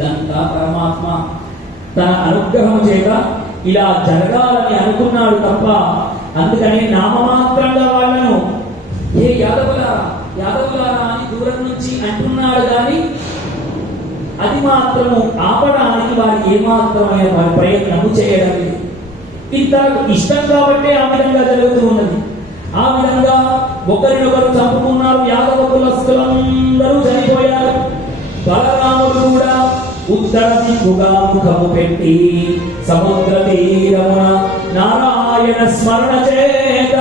ఇదంతా పరమాత్మ తన అనుగ్రహం చేత ఇలా జరగాలని అనుకున్నాడు తప్ప అందుకని నామమాత్రంగా వాళ్ళను ఏ యాదవులారా యాదవులారా అని దూరం నుంచి అంటున్నాడు కానీ అది మాత్రము ఆపడానికి వారు ఏమాత్రమైన వారి ప్రయత్నము చేయడం లేదు. ఇది తనకు ఇష్టం కాబట్టి ఆ విధంగా జరుగుతూ ఉన్నది. ఆ విధంగా ఒకరినొకరు చంపుకున్నారు యాదవ కులస్తులందరూ చనిపోయారు. బలరాముడు కూడా ఉత్తర దిక్కుగా ముఖము పెట్టి సముద్ర తీరమున నారాయణ స్మరణ చేత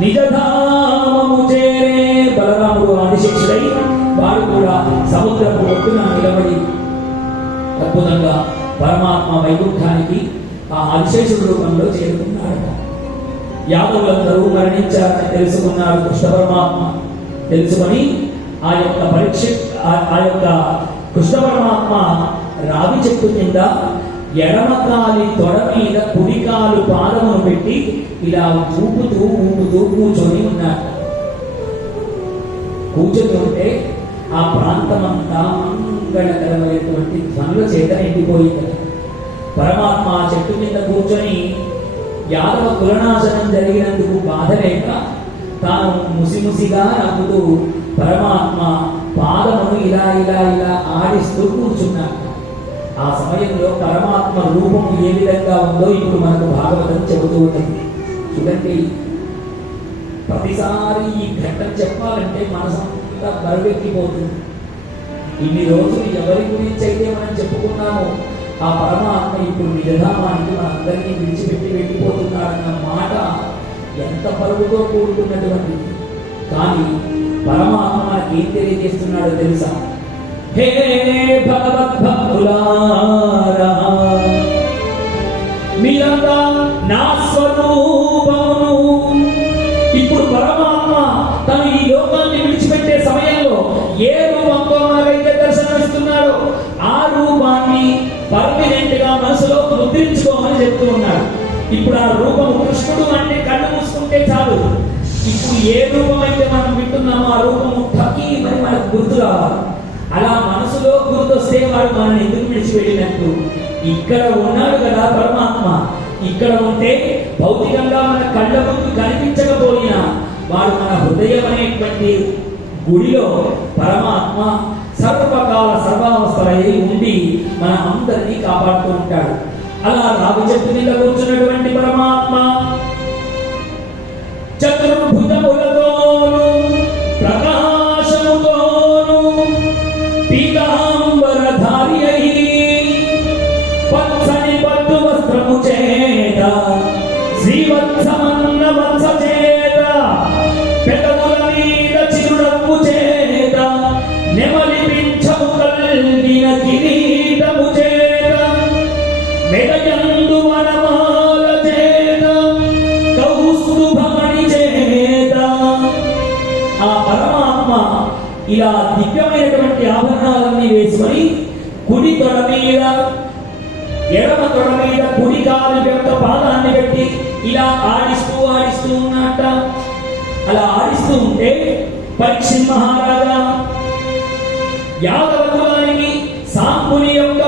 నిజధామము చేరే బలరాముడు ఆదిశిక్షుడై వారు కూడా సముద్రపు ఒడ్డున నిలబడి అద్భుతంగా పరమాత్మ వైకుంఠానికి ఆ అవిశేషుడు రూపంలో చేరుకున్నాడు యాదవులందరూ మరణించారని తెలుసుకున్నారు కృష్ణ పరమాత్మ. తెలుసుకొని ఆ యొక్క పరీక్ష ఆ యొక్క కృష్ణ పరమాత్మ రావి చెట్టు కింద ఎడమకాలి తొడ మీద కుడికాలు పాదమును పెట్టి ఇలా చూపుతూ ఊపుతూ కూర్చొని ఉన్నాడు కూర్చుంటే ఆ ప్రాంతమంతా మంగళకరమైనటువంటి ధ్వనుల చేత నిండిపోయింది. పరమాత్మ ఆ చెట్టు కింద కూర్చొని యాదవ కులనాశనం జరిగినందుకు బాధ లేక తాను ముసిముసిగా నవ్వుతూ పరమాత్మ పాదమును ఇలా ఇలా ఇలా ఆడిస్తూ కూర్చున్నాడు. ఆ సమయంలో పరమాత్మ రూపం ఏ విధంగా ఉందో ఇప్పుడు మనకు భాగవతం చెబుతూ ఉంటుంది చూడండి. ప్రతిసారి ఈ ఘట్టం చెప్పాలంటే మనసంతా బరువెక్కిపోతుంది. ఇన్ని రోజులు ఎవరి గురించి అయితే మనం చెప్పుకున్నామో ఆ పరమాత్మ ఇప్పుడు నిజధామానికి మనందరినీ విడిచిపెట్టి వెళ్ళిపోతున్నాడన్న మాట ఎంత పరువుతో కూడుకున్నటువంటిది. కానీ పరమాత్మ మనకి ఏం తెలియజేస్తున్నాడో తెలుసా? హే భగవద్భక్తులారా మీరంతా నా స్వరూపమును. ఇప్పుడు పరమాత్మ తను ఈ లోకాన్ని విడిచిపెట్టే సమయంలో ఏ రూపంతో మనకైతే దర్శనమిస్తున్నాడో ఆ రూపాన్ని పర్మనెంట్గా మనసులో ముద్రించుకోమని చెప్తూ ఉన్నాడు ఇప్పుడు ఆ రూపం కృష్ణుడు అంటే కళ్ళు మూసుకుంటే చాలు. ఇప్పుడు ఏ రూపం అయితే మనం వింటున్నామో ఆ రూపము తక్కి మరి మనకు గుర్తు రావాలి. అలా మనసులో గుర్తొస్తే వాడు మనల్ని ఎందుకు విడిచిపెట్టినట్టు ఇక్కడ ఉన్నాడు కదా పరమాత్మ. ఇక్కడ ఉంటే భౌతికంగా మన కళ్ళ ముందు కనిపించకపోయినా వాడు మన హృదయం అనేటువంటి గుడిలో పరమాత్మ సర్వకాల సర్వావస్థలై ఉండి మన అందరినీ కాపాడుతూ ఉంటాడు. అలా రావి చెట్టు మీద కూర్చున్నటువంటి పరమాత్మ ఇలా దివ్యమైనటువంటి ఆభరణాలన్నీ వేసుకొని కుడి తొడ మీద ఎడమ తొడ మీద కుడి కాలు యొక్క పాదాన్ని పెట్టి ఇలా ఆడిస్తూ ఆడిస్తూ ఉన్నట్ట అలా ఆడిస్తూ ఉంటే పరీక్ష మహారాజా యాదవ కులానికి సాంపుని యొక్క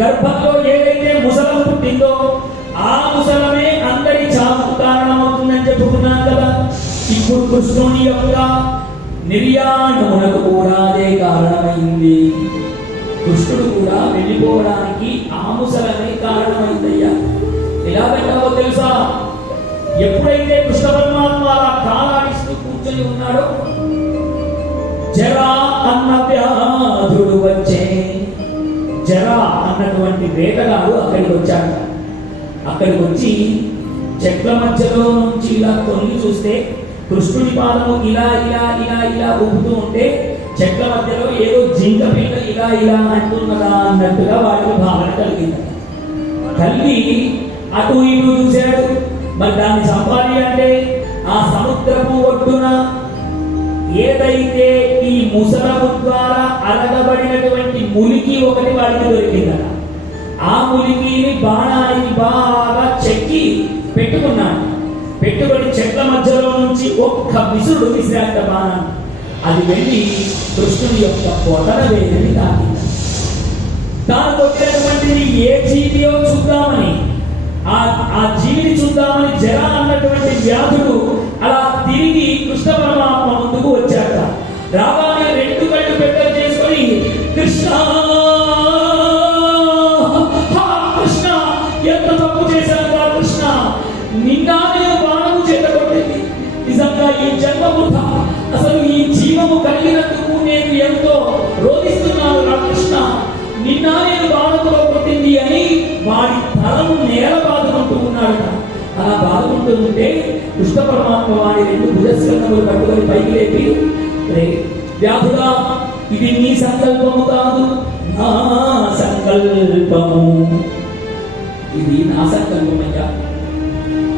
గర్భంలో ఏదైతే ముసలం పుట్టిందో ఆ ముసలమే అందరి చావుకు కారణమవుతుందని చెప్పుకున్నాను కదా. ఇప్పుడు కృష్ణుని యొక్క నిర్యాణమునకు కూడా అదే కారణమైంది. దుష్టుడు కూడా వెళ్ళిపోవడానికి ఆ కారణమైందయ్యా. కారణమైందయ్యా ఎలాగంటావో తెలుసా? ఎప్పుడైతే కృష్ణ పరమాత్మ అలా కాలాడిస్తూ కూర్చొని ఉన్నాడో జరా అన్న వ్యాధుడు వచ్చే. జరా అన్నటువంటి వేటగాడు అక్కడికి వచ్చాడు. అక్కడికి వచ్చి చెట్ల మధ్యలో నుంచి ఇలా తొంగి చూస్తే కృష్ణుడి పాదము ఇలా ఇలా ఇలా ఇలా ఊపుతూ ఉంటే చెట్ల మధ్యలో ఏదో జింక పిల్ల ఇలా ఇలా అంటున్నదా అన్నట్టుగా వాటికి భావన కలిగింది. తల్లి అటు ఇటు చూశాడు. మరి దాన్ని చంపాలి అంటే ఆ సముద్రపు ఒడ్డున ఏదైతే ఈ ముసలము ద్వారా అరగబడినటువంటి ములికి ఒకటి వాడికి దొరికిందట. ఆ ములికిని బాణానికి బాగా చెక్కి పెట్టుకున్నాడు. పెట్టుబడి చెట్ల మధ్యలో నుంచి ఒక్క విసురుడు విసిరాట బాణం. అది వెళ్ళి కృష్ణుని యొక్క పొదల వేలిని తాకింది. తాను కొట్టినటువంటిది ఏ జీవియో చూద్దామని ఆ ఆ జీవిని చూద్దామని జర అన్నటువంటి వ్యాధుడు అలా తిరిగి కృష్ణ పరమాత్మ ముందుకు వచ్చాక రాగానే రెండు నేను బాణములో కొట్టింది అని వాడి తలను నేల బాదుకుంటూ ఉన్నాడట అలా బాదుకుంటూ ఉంటే కృష్ణ పరమాత్మ వాడి రెండు భుజస్కంధములు పట్టుకొని పైకి లేపి వ్యాధుడా ఇది నీ సంకల్పము కాదు నా సంకల్పము. ఇది నా సంకల్పమయ్యా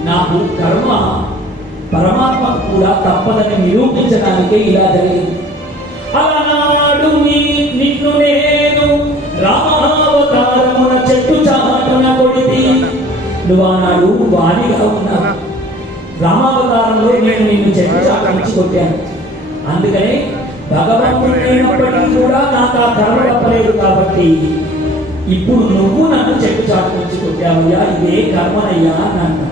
నాకు కర్మ పరమాత్మ కూడా తప్పదని నిరూపించడానికే ఇలా జరిగింది. అలా నా రామావతారమున చెట్టు చాటున కొడితి నువ్వు ఆనాడు వారిగా ఉన్నావు. రామావతారంలో నేను నిన్ను చెట్టు చాటు నుంచి కొట్టాను. అందుకనే భగవంతుడు లేనప్పటికీ కూడా నాకు ఆ ధర్మ తప్పలేదు కాబట్టి ఇప్పుడు నువ్వు నన్ను చెట్టు చాటు నుంచి కొట్టావయ్యా ఇదే కర్మనయ్యా అని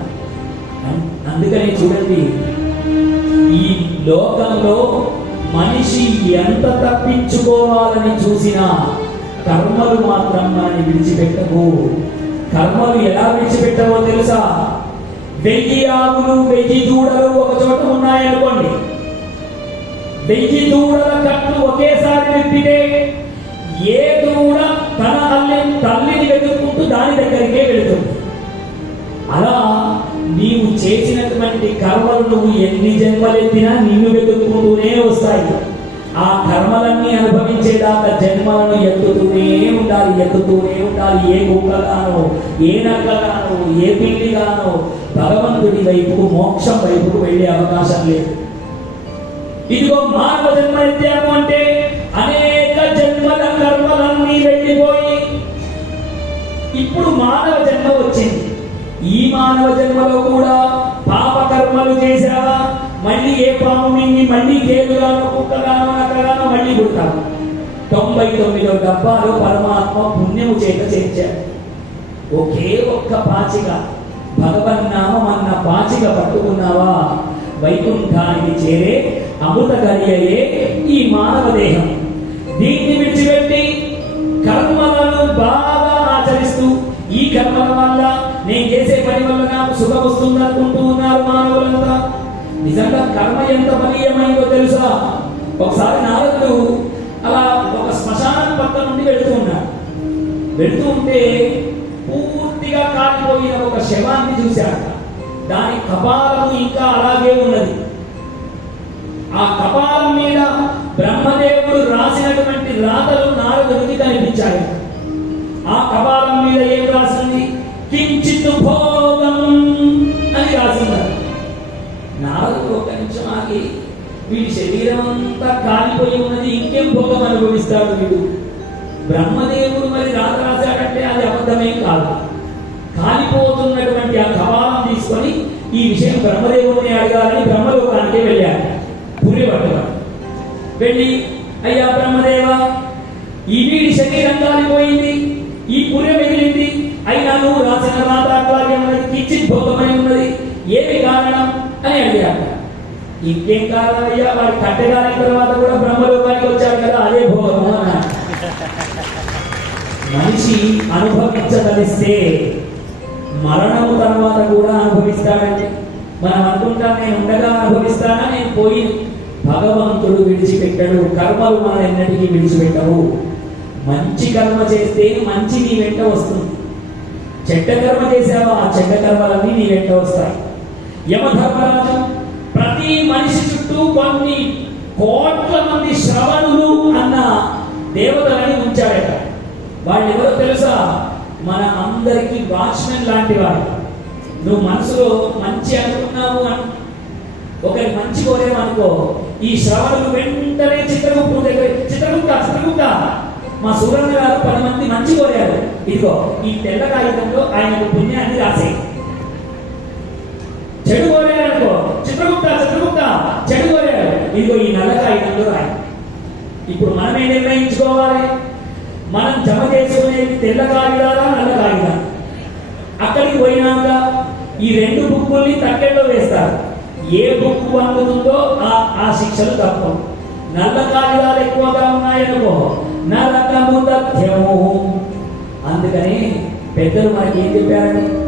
అందుకని చూడండి ఈ లోకంలో మనిషి ఎంత తప్పించుకోవాలని చూసినా కర్మలు మాత్రం దాన్ని విడిచిపెట్టవు కర్మలు ఎలా విడిచిపెట్టవో తెలుసా? వెయ్యి ఆవులు వెయ్యి దూడలు ఒక చోట ఉన్నాయనుకోండి. వెయ్యి దూడల కట్టు ఒకేసారి విప్పితే ఏ దూడ తన తల్లి తల్లిని వెతుక్కుంటూ దాని దగ్గరికే వెళుతుంది. అలా నీవు చేసినటువంటి కర్మలు నువ్వు ఎన్ని జన్మలెత్తినా నిన్ను వెతుక్కుంటూనే వస్తాయి. ఆ కర్మలన్నీ అనుభవించేదాకా జన్మలను ఎత్తుతూనే ఉండాలి ఎత్తుతూనే ఉండాలి. ఏ కుక్కగానో ఏ నక్కగానో ఏ పిండిగానో భగవంతుడి వైపుకు మోక్షం వైపుకు వెళ్ళే అవకాశం లేదు. ఇదిగో మానవ జన్మ ఎత్తాము అంటే అనేక జన్మల కర్మలన్నీ వెళ్ళిపోయి ఇప్పుడు మానవ జన్మ వచ్చింది. ఈ మానవ జన్మలో కూడా పాప కర్మలు చేశావా? మళ్ళీ ఏ పాము మింగి మళ్ళీ కేలుగానో కుక్కగానో నక్కగానో మళ్ళీ పుడతావు తొంభై తొమ్మిదో డబ్బాలు పరమాత్మ పుణ్యము చేత చేర్చాడు ఒకే ఒక్క పాచిక. భగవన్నామం అన్న పాచిక పట్టుకున్నావా? వైకుంఠానికి చేరే అమృత గడియయే ఈ మానవ దేహం. దీన్ని విడిచిపెట్టి కర్మలను బాగా ఆచరిస్తూ ఈ కర్మల వల్ల నేను చేసే పని వల్ల నాకు సుఖం వస్తుంది అనుకుంటూ ఉన్నారు మానవులంతా. నిజంగా కర్మ ఎంత బలీయమైందో తెలుసా? ఒకసారి నారదుడు అలా ఒక శ్మశానం పక్క నుండి వెళుతూ ఉన్నాడు. వెళుతూ ఉంటే పూర్తిగా కాలిపోయిన ఒక శవాన్ని చూశాడు. దాని కపాలము ఇంకా అలాగే ఉన్నది. ఆ కపాలం మీద బ్రహ్మదేవుడు రాసినటువంటి రాతలు నారదుడికి కనిపించాయి. ఆ కపాలం మీద ఏం రాసింది? కించిత్ భో నారదుడు ఒక నిమిషం ఆగి వీడి శరీరం అంతా కాలిపోయి ఉన్నది ఇంకేం భోగం అనుభవిస్తాడు వీడు? బ్రహ్మదేవుడు మరి రాత రాశాడంటే అది అబద్ధమేం కాదు. కాలిపోతున్నటువంటి ఆ కపాలం తీసుకొని ఈ విషయం బ్రహ్మదేవుడిని అడగాలని బ్రహ్మలోకానికి వెళ్ళాడు. పురి పట్టుకొని వెళ్ళి అయ్యా బ్రహ్మదేవ ఈ వీడి శరీరం కాలిపోయింది. ఇంకేం కాదయ్యా? అయ్యా వాడి తర్వాత కూడా బ్రహ్మలోకానికి వచ్చాడు కదా అదే భోగము అన్నాడు. మనిషి అనుభవించదలిస్తే మరణము తర్వాత కూడా అనుభవిస్తాడండి. మనం అనుకుంటాం నేను ఉండగా అనుభవిస్తానా? నేను పోయి భగవంతుడు విడిచిపెట్టడు కర్మలు మన ఎన్నటికీ విడిచిపెట్టవు. మంచి కర్మ చేస్తే మంచి నీ వెంట వస్తుంది. చెడ్డ కర్మ చేసావా ఆ చెడ్డ కర్మలన్నీ నీ వెంట వస్తాయి. యమధర్మరాజు ప్రతి మనిషి చుట్టూ కొన్ని కోట్ల మంది శ్రవణులు అన్న దేవతలని ఉంచాడట. వాళ్ళు ఎవరో తెలుసా? మన అందరికి వాచ్మెన్ లాంటి వాడు నువ్వు మనసులో మంచి అనుకున్నావు అని ఒకరి మంచి కోరేమనుకో ఈ శ్రవణులు వెంటనే చిత్రగుప్త దగ్గర చిత్రగుప్త చిత్రగుప్త! మా సూరన్న గారు పది మంది మంచి కోరారు. ఇదిగో ఈ తెల్ల కాగితంలో ఆయనకు పుణ్యాన్ని రాసే చెడు కోరారు చిత్రగుప్త చిత్రగుప్త చెడు ఇదిగో ఈ నల్ల కాగితంలో రాయి. ఇప్పుడు మనమే నిర్ణయించుకోవాలి. మనం జమ చేసుకునేది తెల్ల కాగితాలా నల్ల కాగితాలు అక్కడికి పోయినాక ఈ రెండు బుక్కుల్ని తక్కెల్లో వేస్తారు. ఏ బుక్ అందుతుందో ఆ ఆ శిక్షలు తప్పవు. నల్ల కాగితాలు ఎక్కువగా ఉన్నాయనుకో నరకము తథ్యము అందుకని పెద్దలు మనకి ఏం చెప్పారండి?